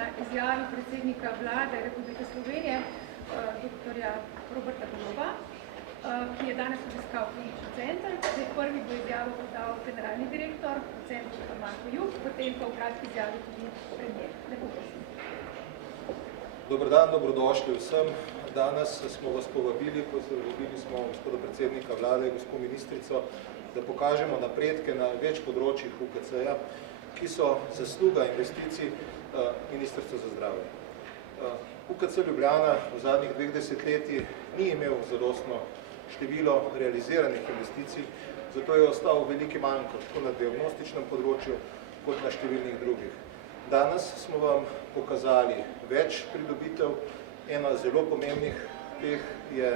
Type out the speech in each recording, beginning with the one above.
na izjavi predsednika vlade Republike Slovenije, dr. Roberta Goloba, ki je danes obiskal klinični center. Prvi bo izjavo podal generalni direktor, docent dr. Marko Jug, potem pa v kratki izjavi tudi premier. Lepo prosim. Dober dan, dobrodošli vsem. Danes smo vas povabili, smo gospoda predsednika vlade, gospod ministrico, da pokažemo napredke na več področjih UKC-ja, ki so zasluga investicij Ministrstva za zdravje. UKC Ljubljana v zadnjih 2 desetletjih ni imel zadostno število realiziranih investicij, zato je ostal veliki manjko tako na diagnostičnem področju kot na številnih drugih. Danes smo vam pokazali več pridobitev. Ena zelo pomembnih teh je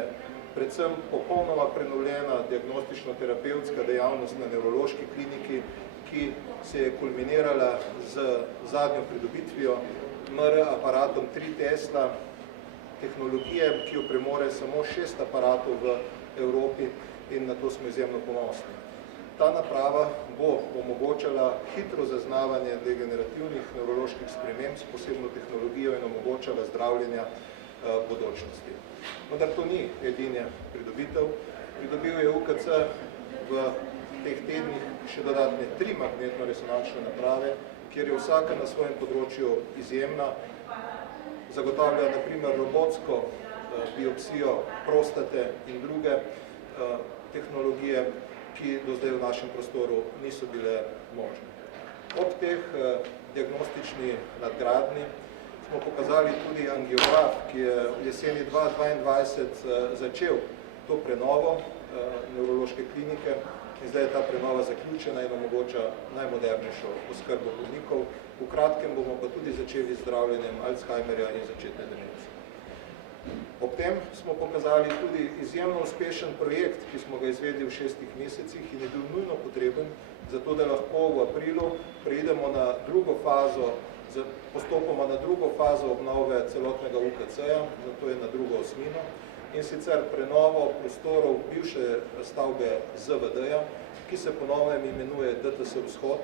predvsem popolnoma prenovljena diagnostično-terapevtska dejavnost na nevrološki kliniki, ki se je kulminirala z zadnjo pridobitvijo MR aparatom 3 Tesla, tehnologije, ki jo premore samo 6 aparatov v Evropi in na to smo izjemno ponosni. Ta naprava bo omogočala hitro zaznavanje degenerativnih nevroloških sprememb s posebno tehnologijo in omogočala zdravljenja bodočnosti. Vendar to ni edina pridobitev. Pridobil je UKC v teh tednih še dodatne 3 magnetno-resonančne naprave, kjer je vsaka na svojem področju izjemna. Zagotavlja na primer robotsko biopsijo prostate in druge tehnologije, ki do zdaj v našem prostoru niso bile možne. Ob teh diagnostični nadgradnji smo pokazali tudi angiograf, ki je v jeseni 2022 začel to prenovo nevrološke klinike in zdaj je ta prenova zaključena in omogoča najmodernejšo oskrbo bolnikov. V kratkem bomo pa tudi začeli zdravljenjem Alzheimerja in začetne demence. Ob tem smo pokazali tudi izjemno uspešen projekt, ki smo ga izvedli v 6 mesecih in je bil nujno potreben, zato da lahko v aprilu preidemo na drugo fazo, postopoma na drugo fazo obnove celotnega UKC-ja, zato je na drugo osmino, in sicer prenovo prostorov bivše stavbe ZVD-ja, ki se po novem imenuje DTS Vzhod.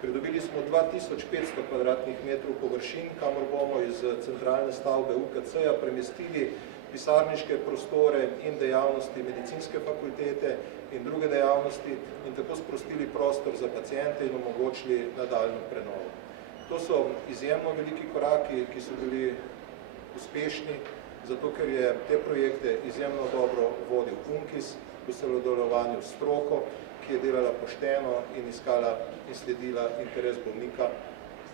Pridobili smo 2500 kvadratnih metrov površin, kamor bomo iz centralne stavbe UKC-ja premestili pisarniške prostore in dejavnosti medicinske fakultete in druge dejavnosti in tako sprostili prostor za paciente in omogočili nadaljnjo prenovo. To so izjemno veliki koraki, ki so bili uspešni, zato ker je te projekte izjemno dobro vodil UNKIZ v sodelovanju s stroko, ki je delala pošteno in iskala in sledila interes bolnika,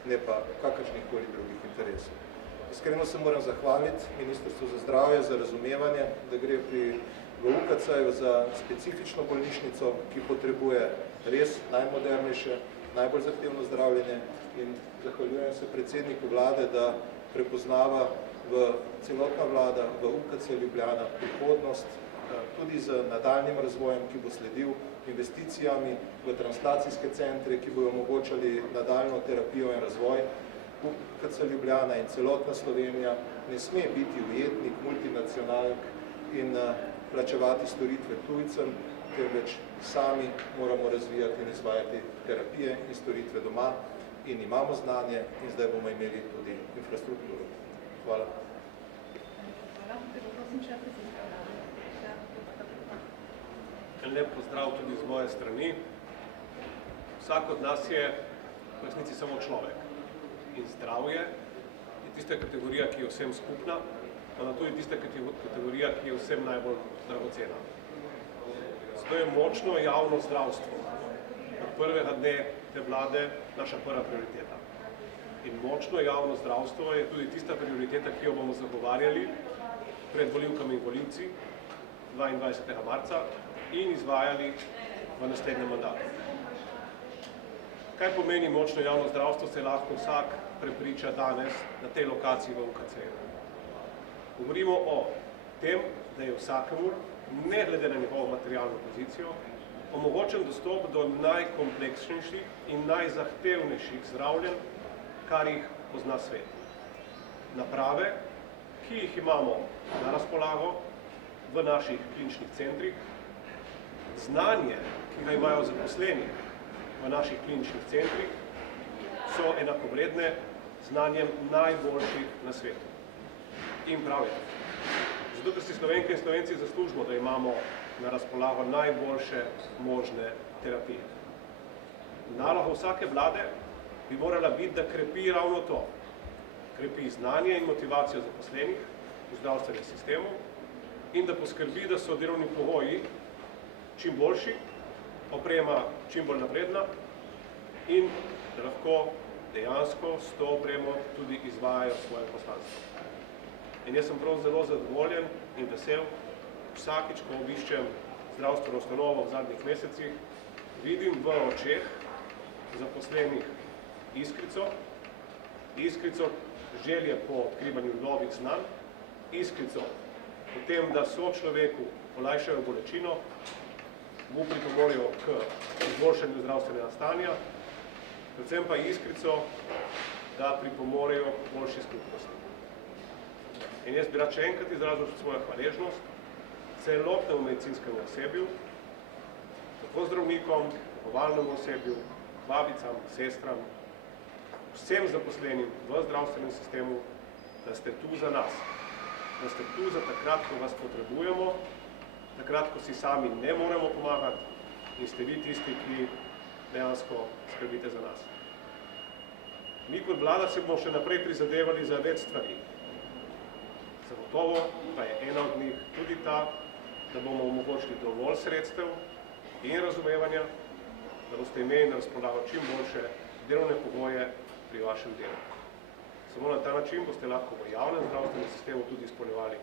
ne pa kakršnih koli drugih interesov. Iskreno se moram zahvaliti Ministrstvu za zdravje za razumevanje, da gre v UKC-ju za specifično bolnišnico, ki potrebuje res najmodernejše, najbolj zahtevno zdravljenje in zahvaljujem se predsedniku vlade, da prepoznava v celotna vlada v UKC Ljubljana prihodnost, tudi z nadaljnim razvojem, ki bo sledil investicijami v translacijske centre, ki bojo omogočali nadaljno terapijo in razvoj. UKC Ljubljana in celotna Slovenija ne sme biti ujetnik multinacionalk in plačevati storitve tujcem, temveč sami moramo razvijati in izvajati terapije in storitve doma in imamo znanje in zdaj bomo imeli tudi infrastrukturo. Hvala. Lep pozdrav tudi z moje strani. Vsak od nas je v resnici samo človek. In zdravje je tista kategorija, ki je vsem skupna, pa na to je tista kategorija, ki je vsem najbolj dragocena. Zato je močno javno zdravstvo od prvega dne te vlade naša prva prioriteta. In močno javno zdravstvo je tudi tista prioriteta, ki jo bomo zagovarjali pred volivkami in volivci 22. marca in izvajali v naslednjem mandatu. Kaj pomeni močno javno zdravstvo, se lahko vsak prepriča danes na tej lokaciji v UKC-ju. Govorimo o tem, da je vsakemu, ne glede na njegovo materialno pozicijo, omogočen dostop do najkompleksnejših in najzahtevnejših zdravljenj, kar jih pozna svet. Naprave, ki jih imamo na razpolago v naših kliničnih centrih, znanje, ki ga imajo zaposleni v naših kliničnih centrih, so enakovredne znanjem najboljših na svetu. In prav je. Zato, ker si Slovenke in Slovenci zaslužimo, da imamo na razpolago najboljše možne terapije. Naloga vsake vlade bi morala biti, da krepi ravno to. Krepi znanje in motivacijo zaposlenih v zdravstvenem sistemu in da poskrbi, da so delovni pogoji čim boljši, oprema čim bolj napredna in da lahko dejansko s to opremo tudi izvajajo svoje poslanstvo. In jaz sem prav zelo zadovoljen in vesel, vsakič, ko obiščem zdravstveno ustanovo v zadnjih mesecih, vidim v očeh zaposlenih iskrico želje po odkrivanju novih znanj, iskrico po tem, da so človeku olajšajo bolečino, mu pripomorijo k izboljšanju zdravstvenega stanja, predvsem pa iskrico, da pripomorejo k boljši skupnosti. In jaz bi rad še enkrat izrazil svojo hvaležnost celotnemu medicinskemu osebju, tako zdravnikom, negovalnemu osebju, babicam, sestram, vsem zaposlenim v zdravstvenem sistemu, da ste tu za nas, da ste tu za takrat, ko vas potrebujemo, takrat, ko si sami ne moremo pomagati in ste vi tisti, ki dejansko skrbite za nas. Mi kot vlada se bomo še naprej prizadevali za več stvari. Zagotovo pa je ena od njih tudi ta, da bomo omogočili dovolj sredstev in razumevanja, da boste imeli na razpolago čim boljše delovne pogoje pri vašem delu. Samo na ta način boste lahko v javnem zdravstvenem sistemu tudi izpolnjevali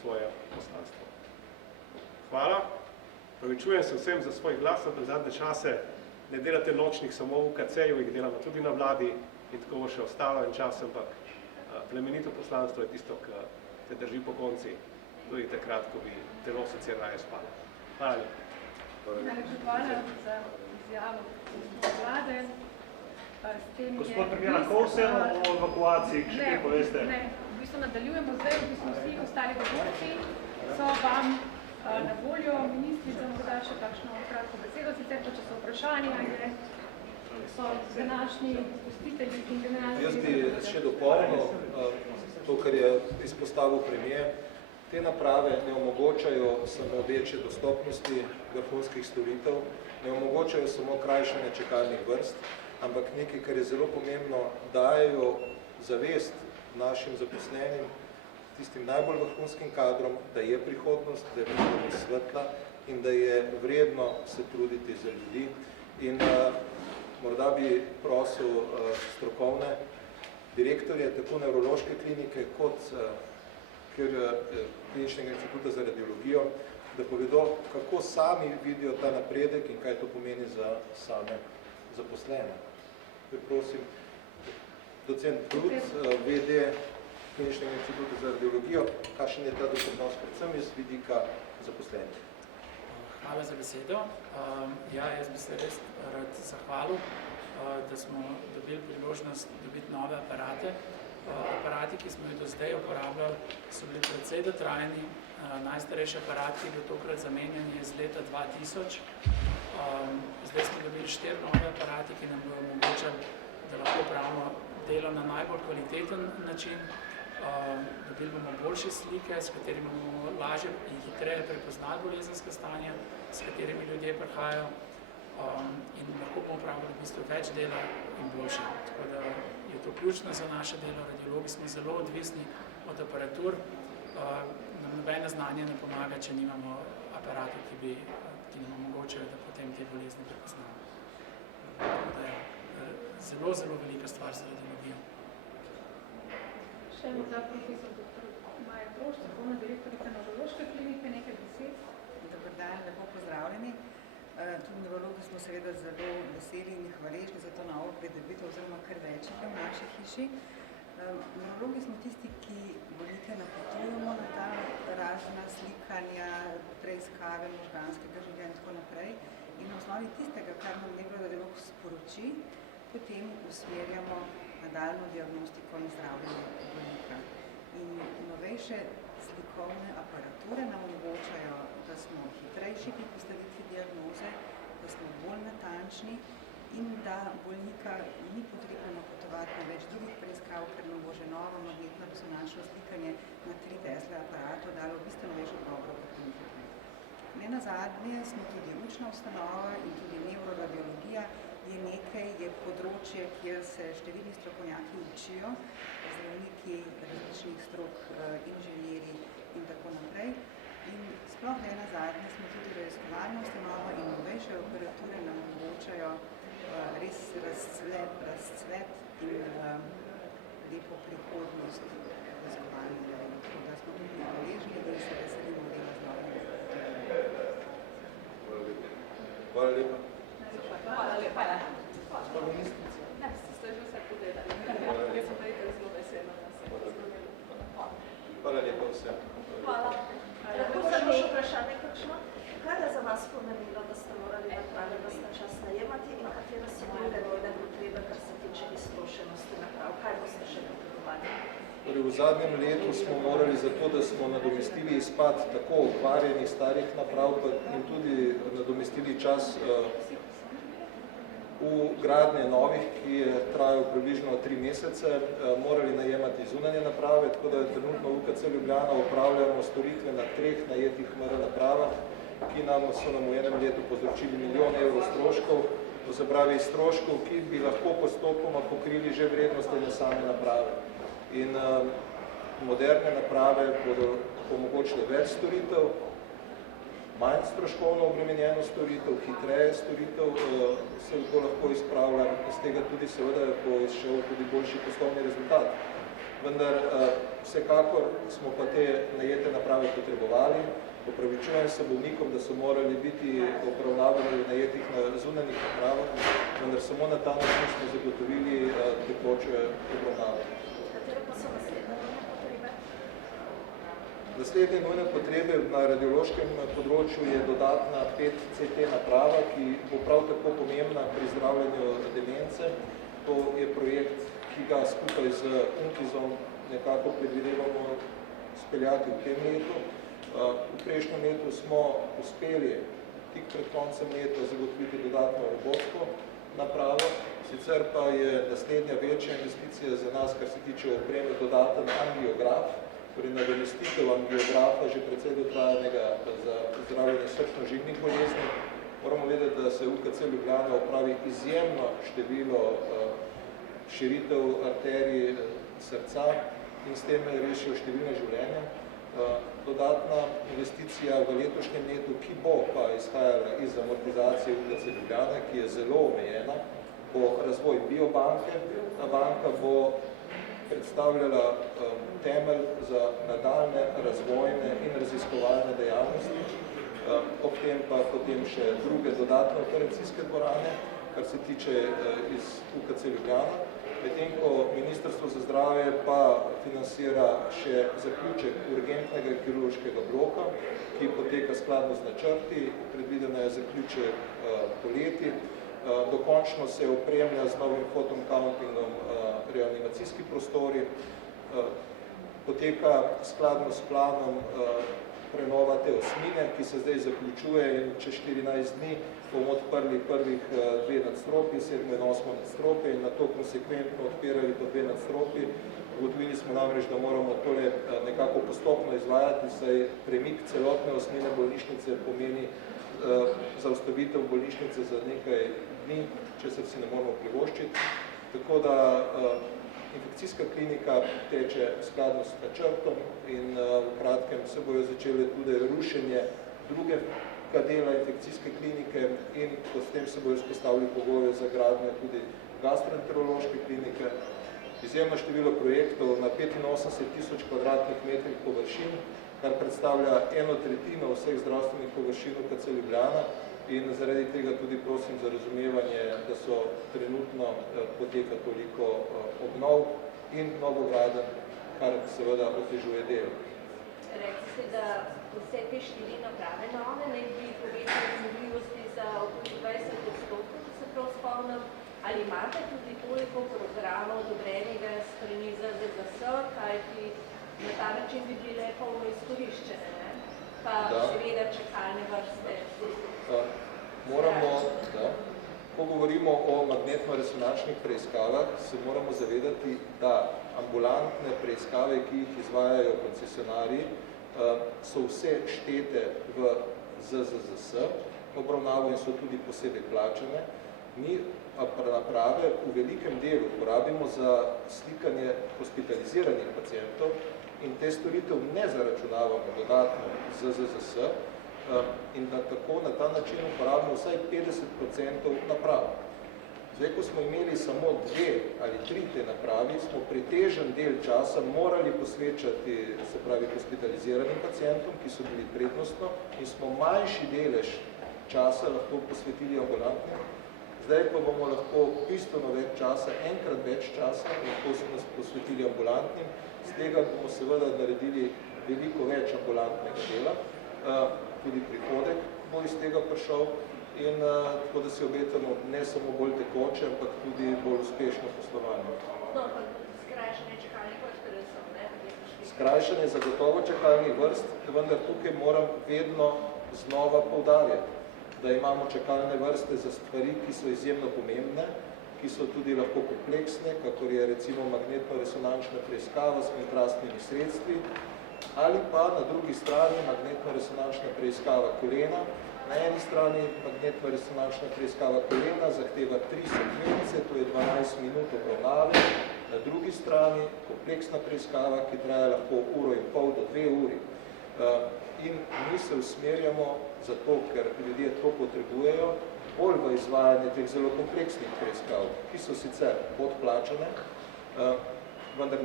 svoje poslanstvo. Hvala. Pravičujem se vsem za svoj glas, da zadnje čase ne delate nočnih samo v UKC-ju, jih delamo tudi na vladi in tako bo še ostalo en čas, ampak plemenito poslanstvo je tisto, ki te drži po konci, tudi takrat, ko bi telo sicer raje spalo. Hvala lepa. Najlepša hvala za izjavo vlade. Gospod premijer, lahko vseeno o evakuaciji, še kaj poveste? Ne, v bistvu nadaljujemo zdaj, v bistvu vsi ostali govorci so vam na voljo, ministrica morda še kakšno kratko besedo, sicer pa če so vprašanja, so današnji gostitelji in generalni... Jaz bi še dopolnil to, kar je izpostavil premier. Te naprave ne omogočajo samo večje dostopnosti vrhunskih storitev, ne omogočajo samo krajšanje čakalnih vrst, ampak nekaj, kar je zelo pomembno, dajejo zavest našim zaposlenim, tistim najbolj vrhunskim kadrom, da je prihodnost, da je prihodnost svetla in da je vredno se truditi za ljudi. In morda bi prosil strokovne direktorje, tako nevrološke klinike, kot Kliničnega inštituta za radiologijo, da povedo, kako sami vidijo ta napredek in kaj to pomeni za same zaposlene. Prosim, docent Prut, VD Kliničnega inštituta za radiologijo, kakšen je ta dostopnost predvsem iz vidika zaposlenih? Hvala za besedo. Jaz bi se res rad zahvalil, da smo dobili priložnost dobiti nove aparate. Aparati, ki smo jih do zdaj uporabljali, so bili precej dotrajni. Najstarejši aparat, ki je bil tokrat zamenjan, je iz leta 2000. Zdaj smo dobili 4 nove aparati, ki nam bodo omogočali, da lahko pravimo delo na najbolj kvaliteten način. Dobili bomo boljše slike, s katerimi bomo lažje in hitreje prepoznali bolezenska stanja, s katerimi ljudje prihajajo in lahko bomo pravili v bistvu več dela in boljše. Tako da je to ključno za naše delo. Radiologi smo zelo odvisni od aparatur. Nam nobeno znanje ne pomaga, če nimamo aparatov, ki nam omogočajo, da potem te bolezni prepoznamo. Da je zelo, zelo velika stvar za radiologijo. Še morda profesor dr. Maja Troš, strokovna direktorica nevrološke klinike, nekaj besed. Dobar dan, lepo pozdravljeni. Tudi nevrologi smo seveda zelo veseli in hvaležni za to novo pridobitev oziroma kar večjih v naši hiši. Nevrologi smo tisti, ki bolnike napotujemo na ta razna slikanja, preiskave možganskega življenja in tako naprej. In na osnovi tistega, kar nam nevroradiolog sporoči, potem usmerjamo nadaljnjo diagnostiko in zdravljenje bolnika. In novejše slikovne aparature nam omogočajo, da smo hitrejši pri postavitvi diagnoze, da smo bolj natančni in da bolnika ni potrebno napotovati na več drugih preiskav, ker nam bo že novo magnetno-resonančno slikanje na 3 Tesla aparatu dalo bistveno več odgovorov kot naprej. Nenazadnje smo tudi učna ustanova in tudi neuroradiologija je področje, kjer se številni strokovnjaki učijo, zdravniki različnih strok, inženirji in tako naprej. In sploh nenazadnje smo tudi raziskovalna ustanova in novejše aparature nam omogočajo res razcvet in lepo prihodnost raziskovalnih delov. Tako da smo tudi hvaležni, da se veselimo dela z novimi. Hvala lepa. Hvala lepa. Gospod ministrica. Ne, ste že vse povedali. Jaz sem rekla zelo vesela, da se razumeli. Hvala lepa vsem. Hvala. Lahko samo še vprašanje kakšno? Kaj je za vas pomenilo, da ste morali naprave dosta čas najemati in katere so druge nujne potrebe, kar se tiče iztrošenosti naprav? Kaj boste še potrebovali? Torej, v zadnjem letu smo morali zato, da smo nadomestili izpad tako okvarjenih starih naprav in tudi nadomestili čas v gradnje novih, ki je trajal približno 3 mesece, morali najemati zunanje naprave, tako da trenutno v UKC Ljubljana upravljamo storitve na 3 najetih MR napravah, ki so nam v enem letu povzročili -1 milijon evrov stroškov, to se pravi stroškov, ki bi lahko postopoma pokrili že vrednost ene same naprave. In moderne naprave bodo omogočile več storitev, manj stroškovno obremenjeno storitev, hitreje storitev, se to lahko izpravlja, iz tega tudi seveda bo izšel tudi boljši poslovni rezultat. Vendar vsekakor smo pa te najete naprave potrebovali, opravičujem se bolnikom, da so morali biti obravnavani v najetih na zunanjih napravah, vendar samo na ta način smo zagotovili tekoče obravnave. Katere pa so naslednje nujne potrebe? Naslednje nujne potrebe na radiološkem področju je dodatna 5 CT naprava, ki bo prav tako pomembna pri zdravljenju demence. To je projekt, ki ga skupaj z Unkizom nekako predvidevamo speljati v tem letu. V prejšnjem letu smo uspeli tik pred koncem leta zagotoviti dodatno robotsko napravo, sicer pa je naslednja večja investicija za nas, kar se tiče opreme, dodaten angiograf, torej nadomestitev angiografa, že precej dotrajanega za zdravljenje srčno-žilnih bolezni. Moramo vedeti, da se v UKC Ljubljana opravi izjemno število širitev arterij srca in s tem rešijo številne življenja. Dodatna investicija v letošnjem letu, ki bo pa izhajala iz amortizacije UKC Ljubljana, ki je zelo omejena, bo razvoj biobanke. Ta banka bo predstavljala temelj za nadaljne razvojne in raziskovalne dejavnosti, ob tem pa potem še druge dodatne operacijske dvorane, kar se tiče iz UKC Ljubljana. Medtem ko Ministrstvo za zdravje pa financira še zaključek urgentnega kirurškega bloka, ki poteka skladno z načrti, predvidena je zaključek poleti. Dokončno se opremlja z novim photon countingom reanimacijski prostori, poteka skladno s planom prenova te osmine, ki se zdaj zaključuje in čez 14 dni bomo odprli prvih 2 nadstropji, 7. in 8. nadstropje in na to konsekventno odpirali po 2 nadstropji. Ugotovili smo namreč, da moramo tole nekako postopno izvajati, saj premik celotne osmine bolnišnice pomeni zaustavitev bolnišnice za nekaj dni, če se si ne moramo privoščiti. Tako da infekcijska klinika teče skladno s načrtom in v kratkem se bojo začele tudi rušenje drugega dela infekcijske klinike in s tem se bojo vzpostavili pogoje za gradnjo tudi gastroenterološke klinike. Izjemno število projektov na 85.000 kvadratnih metrih površin, kar predstavlja 1/3 vseh zdravstvenih površin UKC Ljubljana in zaradi tega tudi prosim za razumevanje, da so trenutno poteka toliko obnov in novogradenj, kar seveda otežuje delo. Rekli ste, da vse te 4 naprave nove ne bi povečali zmogljivosti za okoli 20%, da se prav spomnim, ali imate tudi toliko programov odobrenega strani ZZZS, kajti na ta način bi bile polno izkoriščene, ne? Pa seveda čakalne vrste. ko govorimo o magnetno-resonančnih preiskavah, se moramo zavedati, da ambulantne preiskave, ki jih izvajajo koncesionarji, so vse štete v ZZZS obravnavo in so tudi posebej plačene. Mi naprave v velikem delu porabimo za slikanje hospitaliziranih pacientov in te storitev ne zaračunavamo dodatno ZZZS in tako na ta način uporabimo vsaj 50% naprav. Zdaj, ko smo imeli samo 2 ali 3 te napravi, smo pretežen del časa morali posvečati, se pravi, hospitaliziranim pacientom, ki so bili prednostno in smo manjši delež časa lahko posvetili ambulantnim. Zdaj pa bomo lahko bistveno več časa, enkrat več časa, lahko smo posvetili ambulantnim. Z tega bomo seveda naredili veliko več ambulantnega dela, tudi prihodek bo iz tega prišel in tako da si obetamo ne samo bolj tekoče, ampak tudi bolj uspešno poslovanje. No, pa skrajšanje čakalnih vrst, torej so, ne? Skrajšanje zagotovo čakalnih vrst, vendar tukaj moram vedno znova poudarjati, da imamo čakalne vrste za stvari, ki so izjemno pomembne, ki so tudi lahko kompleksne, kakor je recimo magnetno-resonančna preiskava s kontrastnimi sredstvi, ali pa na drugi strani magnetno-resonančna preiskava kolena. Na eni strani magnetno-resonančna preiskava kolena zahteva 3 sekvence, to je 12 minut obravnave, na drugi strani kompleksna preiskava, ki traja lahko 1,5 do 2 uri. In mi se usmerjamo zato, ker ljudje to potrebujejo, bolj v izvajanje teh zelo kompleksnih preiskav, ki so sicer podplačane, vendar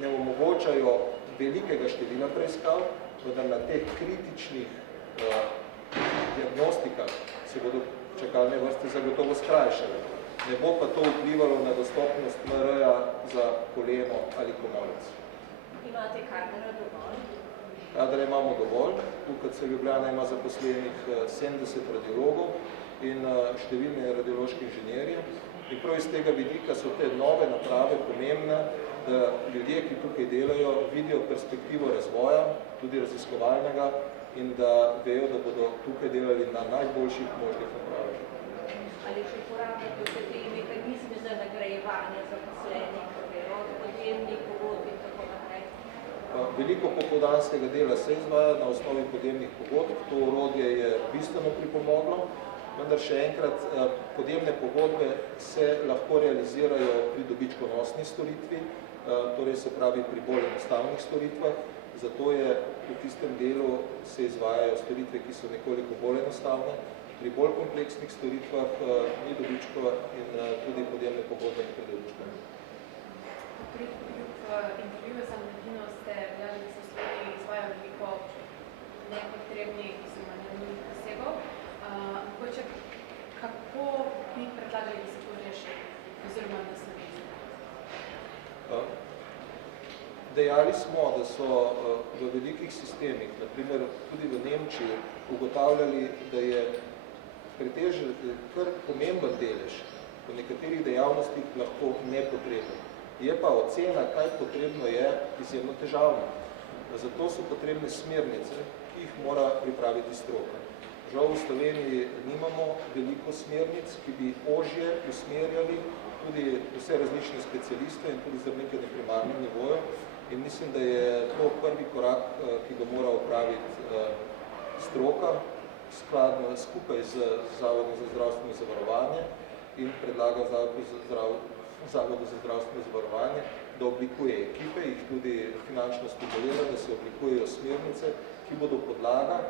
ne omogočajo velikega števila preiskav, vendar na teh kritičnih diagnostikah se bodo čakalne vrste zagotovo skrajšale. Ne bo pa to vplivalo na dostopnost MR-ja za koleno ali komolec. Imate kadra dovolj? Kadra imamo dovolj. UKC Ljubljana ima zaposlenih 70 radiologov in številne radiološke inženirje. In prav iz tega vidika so te nove naprave pomembne, da ljudje, ki tukaj delajo, vidijo perspektivo razvoja, tudi raziskovalnega, in da vejo, da bodo tukaj delali na najboljših možnih napravah. Ali še uporabljate vse te mehanizme za nagrajevanje zaposlenih, od podjemnih pogodb in tako naprej? Veliko popoldanskega dela se izvaja na osnovi podjemnih pogodb. To orodje je bistveno pripomoglo, vendar še enkrat, podjemne pogodbe se lahko realizirajo pri dobičkonosni storitvi, torej se pravi pri bolj enostavnih storitvah, zato je v tistem delu se izvajajo storitve, ki so nekoliko bolj enostavne, pri bolj kompleksnih storitvah ni dobičkova in tudi podjemne pogodbe ne pridobičkove. V intervjuju za Mladino ste dejali, da se v Sloveniji izvaja veliko nepotrebnih oziroma nenujnih posegov. Mogoče, kako bi predlagali, da se to reši oziroma da se reši? Dejali smo, da so v velikih sistemih, naprimer tudi v Nemčiji, ugotavljali, da je pretežen kar pomemben delež v nekaterih dejavnostih lahko nepotreben. Je pa ocena, kaj potrebno je, izjemno težavna. Zato so potrebne smernice, ki jih mora pripraviti stroka. Žal v Sloveniji nimamo veliko smernic, ki bi ožje usmerjali tudi vse različne specialiste in tudi zdravnike na primarnem nivoju. In mislim, da je to prvi korak, ki ga mora opraviti stroka, skladno skupaj z Zavodom za zdravstveno zavarovanje in predlaga Zavodu za zdravstveno zavarovanje, da oblikuje ekipe, jih tudi finančno stimulira, da se oblikujejo smernice, ki bodo podlaga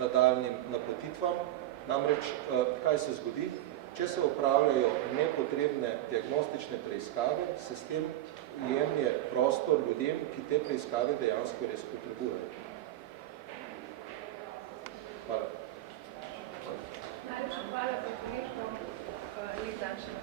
nadaljnjim napotitvam. Namreč, kaj se zgodi? Če se opravljajo nepotrebne diagnostične preiskave, se s tem jemlje prostor ljudem, ki te preiskave dejansko res potrebujejo. Hvala. Najlepša hvala za prijetno. Lep dan še naprej.